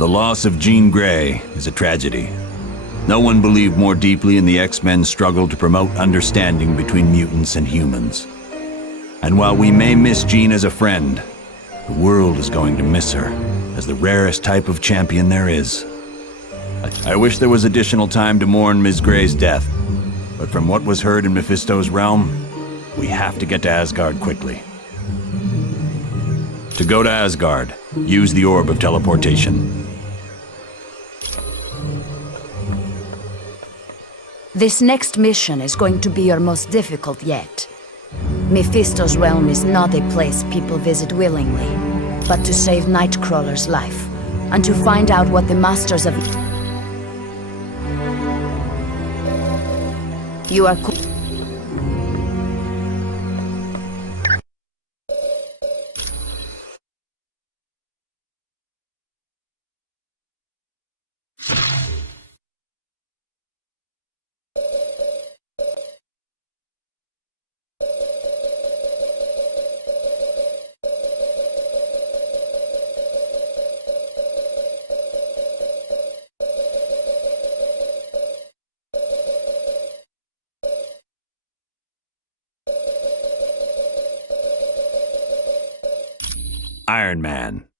The loss of Jean Grey is a tragedy. No one believed more deeply in the X-Men's struggle to promote understanding between mutants and humans. And while we may miss Jean as a friend, the world is going to miss her as the rarest type of champion there is. I wish there was additional time to mourn Ms. Grey's death, but from what was heard in Mephisto's realm, we have to get to Asgard quickly. To go to Asgard, use the Orb of Teleportation. This next mission is going to be your most difficult yet. Mephisto's realm is not a place people visit willingly, but to save Nightcrawler's life, and to find out what the Masters of... You are... Iron Man.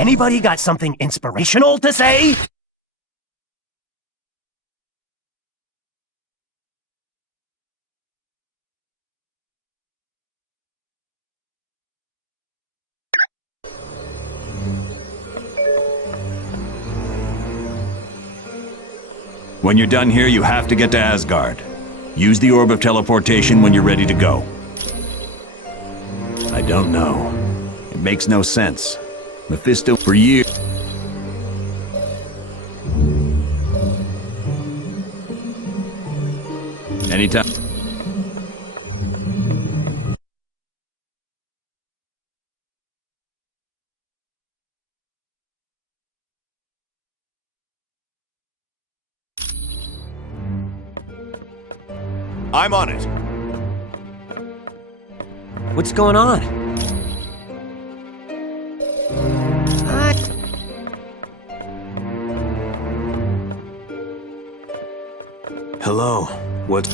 Anybody got something inspirational to say? When you're done here, you have to get to Asgard. Use the Orb of Teleportation when you're ready to go. I don't know. It makes no sense. Mephisto for years. Anytime. I'm on it. What's going on? Hello. What?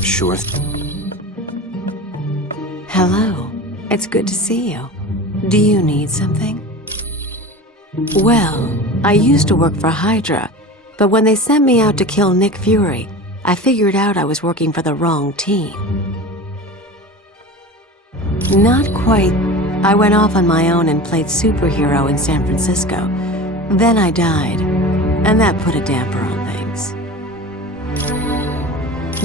Sure. Hello. It's good to see you. Do you need something? Well, I used to work for Hydra, but when they sent me out to kill Nick Fury, I figured out I was working for the wrong team. Not quite. I went off on my own and played superhero in San Francisco. Then I died, and that put a damper on things.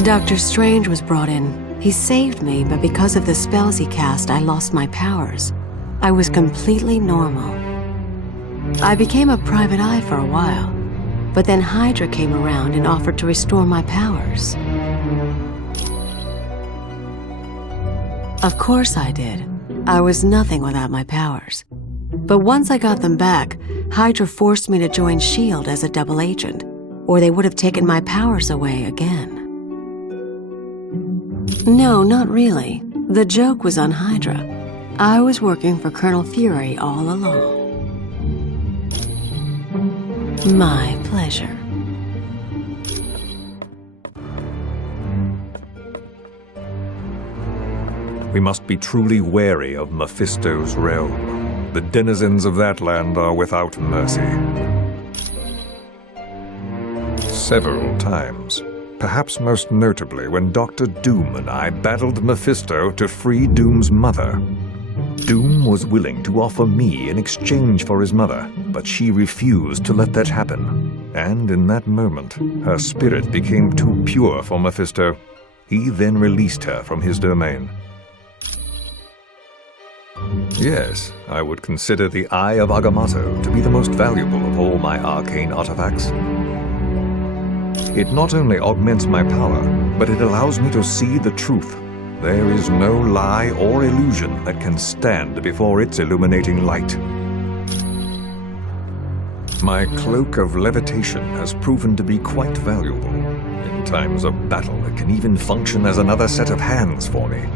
Doctor Strange was brought in. He saved me, but because of the spells he cast, I lost my powers. I was completely normal. I became a private eye for a while, but then Hydra came around and offered to restore my powers. Of course I did. I was nothing without my powers. But once I got them back, Hydra forced me to join S.H.I.E.L.D. as a double agent, or they would have taken my powers away again. No, not really. The joke was on Hydra. I was working for Colonel Fury all along. My pleasure. We must be truly wary of Mephisto's realm. The denizens of that land are without mercy. Several times, perhaps most notably when Dr. Doom and I battled Mephisto to free Doom's mother. Doom was willing to offer me in exchange for his mother, but she refused to let that happen. And in that moment, her spirit became too pure for Mephisto. He then released her from his domain. Yes, I would consider the Eye of Agamotto to be the most valuable of all my arcane artifacts. It not only augments my power, but it allows me to see the truth. There is no lie or illusion that can stand before its illuminating light. My cloak of levitation has proven to be quite valuable. In times of battle, it can even function as another set of hands for me.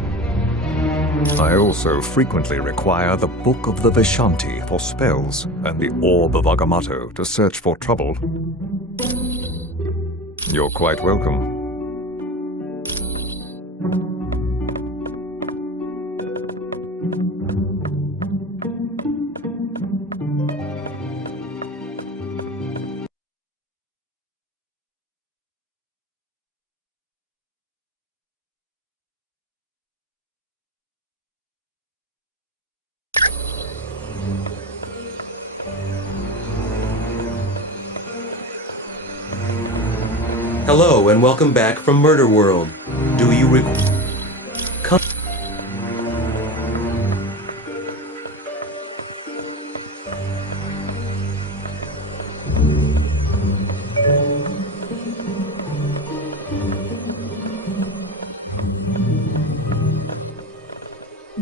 I also frequently require the Book of the Vishanti for spells and the Orb of Agamotto to search for trouble. You're quite welcome. Hello and welcome back from Murder World. Do you come?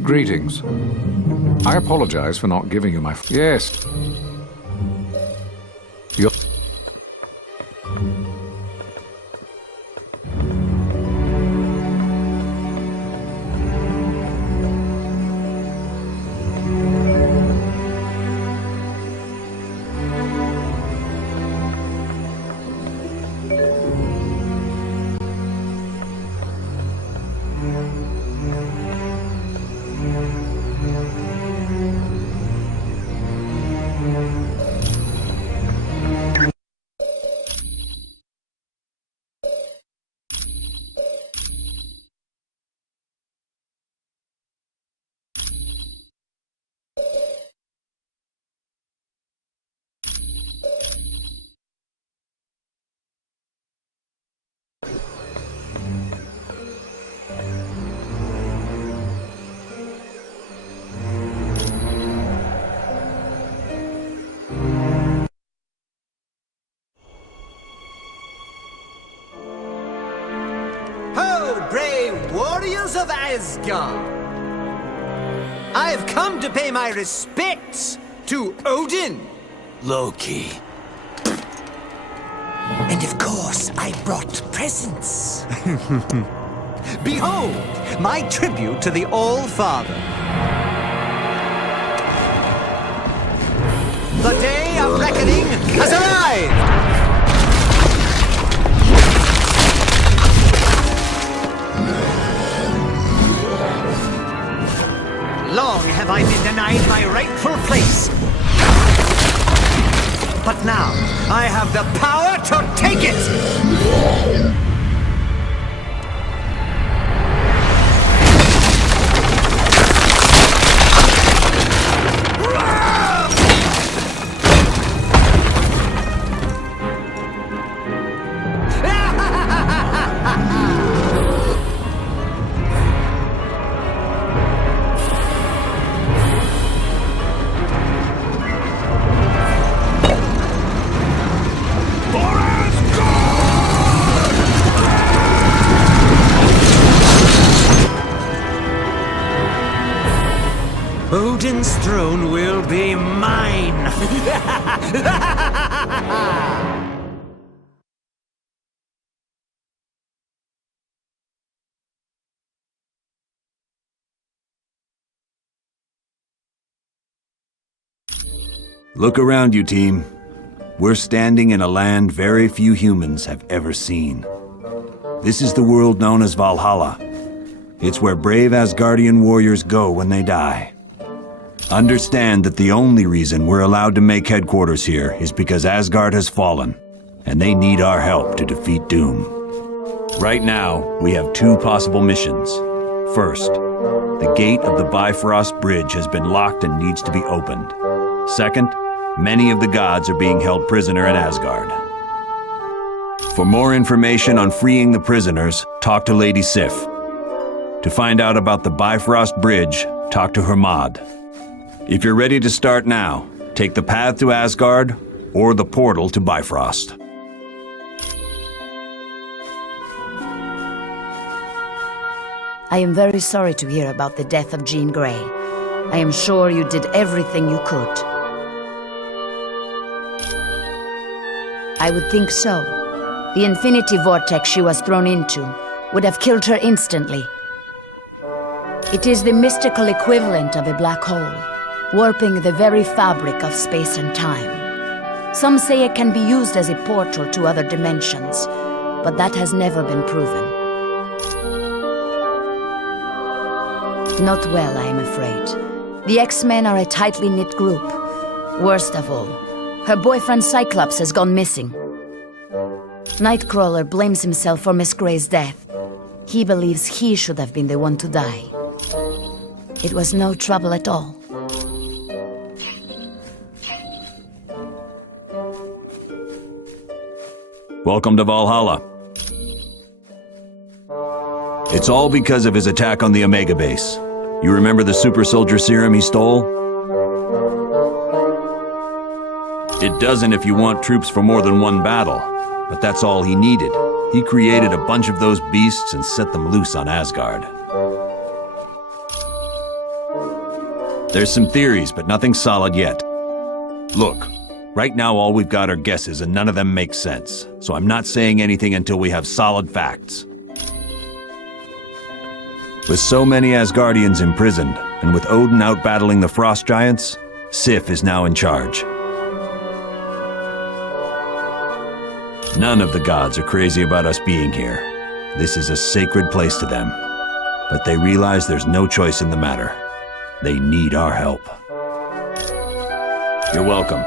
Greetings. I apologize for not giving you my... Yes. You're... Brave warriors of Asgard! I have come to pay my respects to Odin! Loki. And of course, I brought presents. Behold, my tribute to the All-Father. The day of reckoning has arrived! Long have I been denied my rightful place. But now, I have the power to take it! Odin's throne will be mine! Look around you, team. We're standing in a land very few humans have ever seen. This is the world known as Valhalla. It's where brave Asgardian warriors go when they die. Understand that the only reason we're allowed to make headquarters here is because Asgard has fallen, and they need our help to defeat Doom. Right now, we have two possible missions. First, the gate of the Bifrost Bridge has been locked and needs to be opened. Second, many of the gods are being held prisoner in Asgard. For more information on freeing the prisoners, talk to Lady Sif. To find out about the Bifrost Bridge, talk to Hermod. If you're ready to start now, take the path to Asgard or the portal to Bifrost. I am very sorry to hear about the death of Jean Grey. I am sure you did everything you could. I would think so. The infinity vortex she was thrown into would have killed her instantly. It is the mystical equivalent of a black hole, warping the very fabric of space and time. Some say it can be used as a portal to other dimensions, but that has never been proven. Not well, I am afraid. The X-Men are a tightly knit group. Worst of all, her boyfriend Cyclops has gone missing. Nightcrawler blames himself for Miss Grey's death. He believes he should have been the one to die. It was no trouble at all. Welcome to Valhalla. It's all because of his attack on the Omega Base. You remember the super soldier serum he stole? It doesn't if you want troops for more than one battle, but that's all he needed. He created a bunch of those beasts and set them loose on Asgard. There's some theories, but nothing solid yet. Look, right now all we've got are guesses and none of them make sense, so I'm not saying anything until we have solid facts. With so many Asgardians imprisoned, and with Odin out battling the Frost Giants, Sif is now in charge. None of the gods are crazy about us being here. This is a sacred place to them. But they realize there's no choice in the matter. They need our help. You're welcome.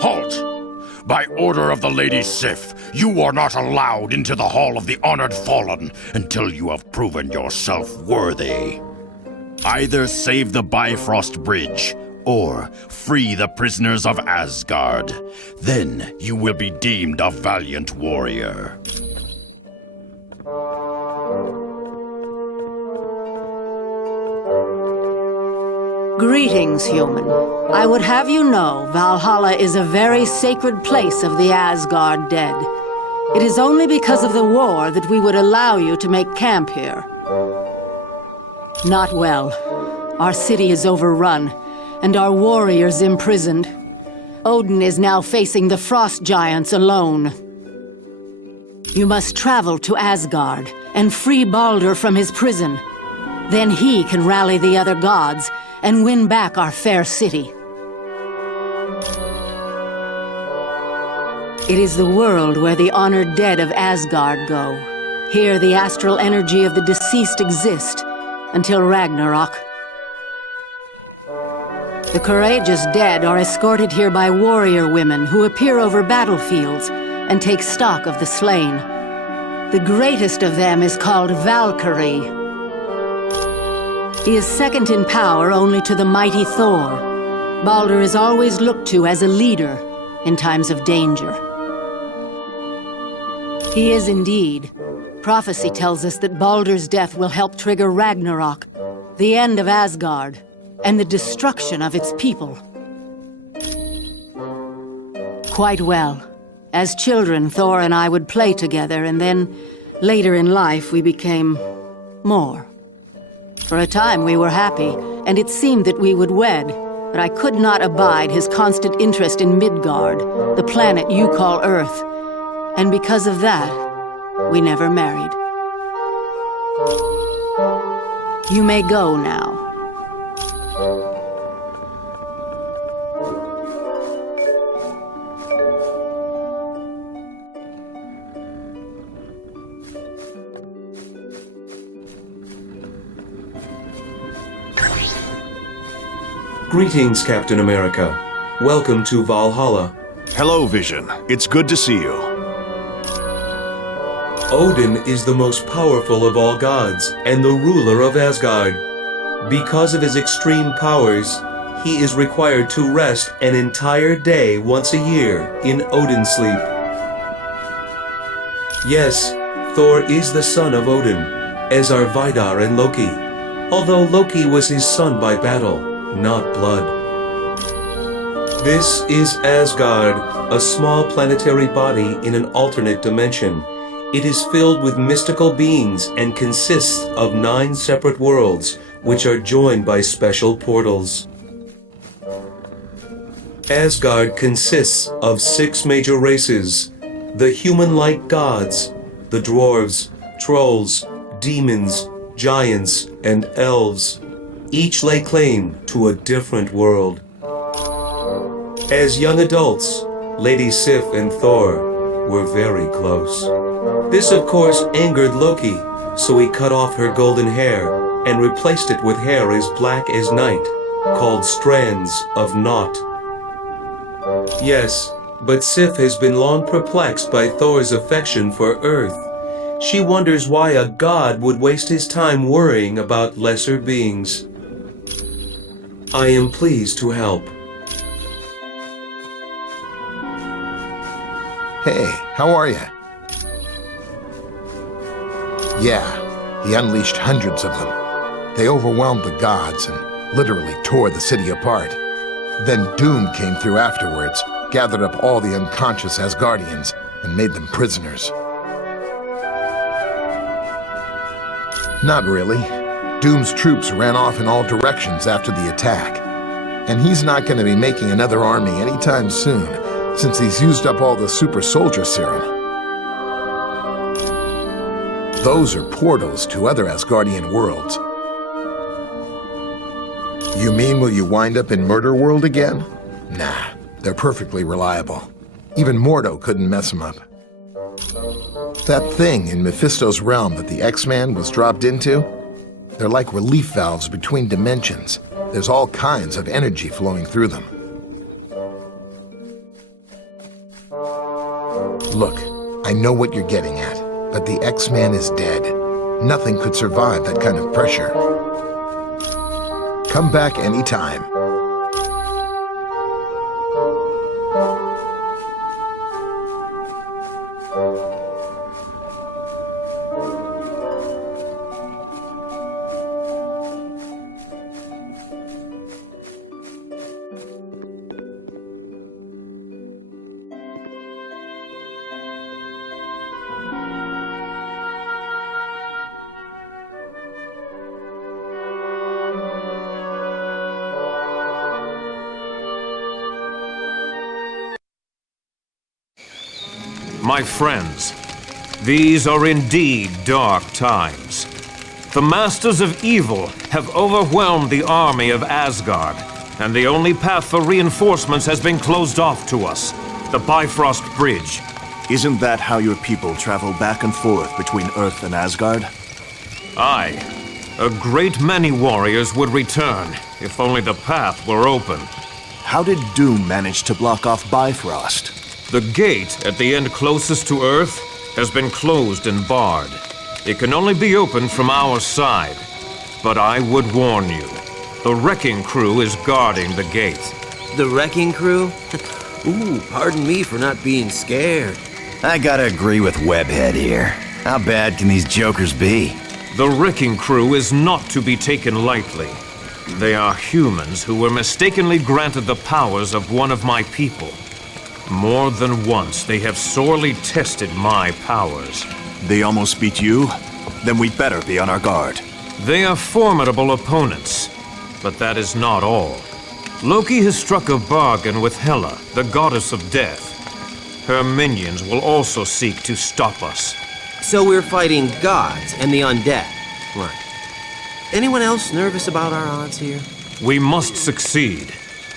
Halt! By order of the Lady Sif, you are not allowed into the Hall of the Honored Fallen until you have proven yourself worthy. Either save the Bifrost Bridge, or free the prisoners of Asgard. Then you will be deemed a valiant warrior. Greetings, human. I would have you know Valhalla is a very sacred place of the Asgard dead. It is only because of the war that we would allow you to make camp here. Not well. Our city is overrun, and our warriors imprisoned. Odin is now facing the Frost Giants alone. You must travel to Asgard and free Baldur from his prison. Then he can rally the other gods and win back our fair city. It is the world where the honored dead of Asgard go. Here the astral energy of the deceased exist until Ragnarok. The courageous dead are escorted here by warrior women who appear over battlefields and take stock of the slain. The greatest of them is called Valkyrie. He is second in power only to the mighty Thor. Baldur is always looked to as a leader in times of danger. He is indeed. Prophecy tells us that Baldur's death will help trigger Ragnarok, the end of Asgard, and the destruction of its people. Quite well. As children, Thor and I would play together, and then, later in life, we became more. For a time we were happy, and it seemed that we would wed. But I could not abide his constant interest in Midgard, the planet you call Earth. And because of that, we never married. You may go now. Greetings, Captain America. Welcome to Valhalla. Hello, Vision. It's good to see you. Odin is the most powerful of all gods and the ruler of Asgard. Because of his extreme powers, he is required to rest an entire day once a year in Odin sleep. Yes, Thor is the son of Odin, as are Vidar and Loki, although Loki was his son by battle, not blood. This is Asgard, a small planetary body in an alternate dimension. It is filled with mystical beings and consists of 9 separate worlds, which are joined by special portals. Asgard consists of 6 major races: the human-like gods, the dwarves, trolls, demons, giants, and elves. Each lay claim to a different world. As young adults, Lady Sif and Thor were very close. This, of course, angered Loki, so he cut off her golden hair and replaced it with hair as black as night, called strands of Naught. Yes, but Sif has been long perplexed by Thor's affection for Earth. She wonders why a god would waste his time worrying about lesser beings. I am pleased to help. Hey, how are you? Yeah, he unleashed hundreds of them. They overwhelmed the gods and literally tore the city apart. Then Doom came through afterwards, gathered up all the unconscious Asgardians, and made them prisoners. Not really. Doom's troops ran off in all directions after the attack. And he's not going to be making another army anytime soon, since he's used up all the super soldier serum. Those are portals to other Asgardian worlds. You mean will you wind up in Murder World again? Nah, they're perfectly reliable. Even Mordo couldn't mess them up. That thing in Mephisto's realm that the X-Man was dropped into? They're like relief valves between dimensions. There's all kinds of energy flowing through them. Look, I know what you're getting at, but the X-Man is dead. Nothing could survive that kind of pressure. Come back anytime. My friends, these are indeed dark times. The Masters of Evil have overwhelmed the army of Asgard, and the only path for reinforcements has been closed off to us, the Bifrost Bridge. Isn't that how your people travel back and forth between Earth and Asgard? Aye. A great many warriors would return, if only the path were open. How did Doom manage to block off Bifrost? The gate at the end closest to Earth has been closed and barred. It can only be opened from our side. But I would warn you, the wrecking crew is guarding the gate. The wrecking crew? Ooh, pardon me for not being scared. I gotta agree with Webhead here. How bad can these jokers be? The wrecking crew is not to be taken lightly. They are humans who were mistakenly granted the powers of one of my people. More than once, they have sorely tested my powers. They almost beat you? Then we'd better be on our guard. They are formidable opponents, but that is not all. Loki has struck a bargain with Hela, the goddess of death. Her minions will also seek to stop us. So we're fighting gods and the undead. Right. Anyone else nervous about our odds here? We must succeed.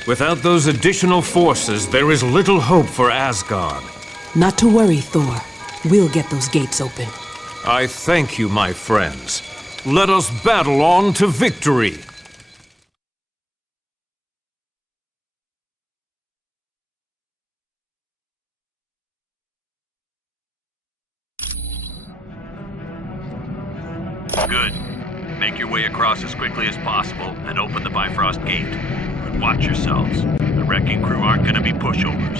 Without those additional forces, there is little hope for Asgard. Not to worry, Thor. We'll get those gates open. I thank you, my friends. Let us battle on to victory! Good. Make your way across as quickly as possible and open the Bifrost Gate. But watch yourselves. The wrecking crew aren't gonna be pushovers.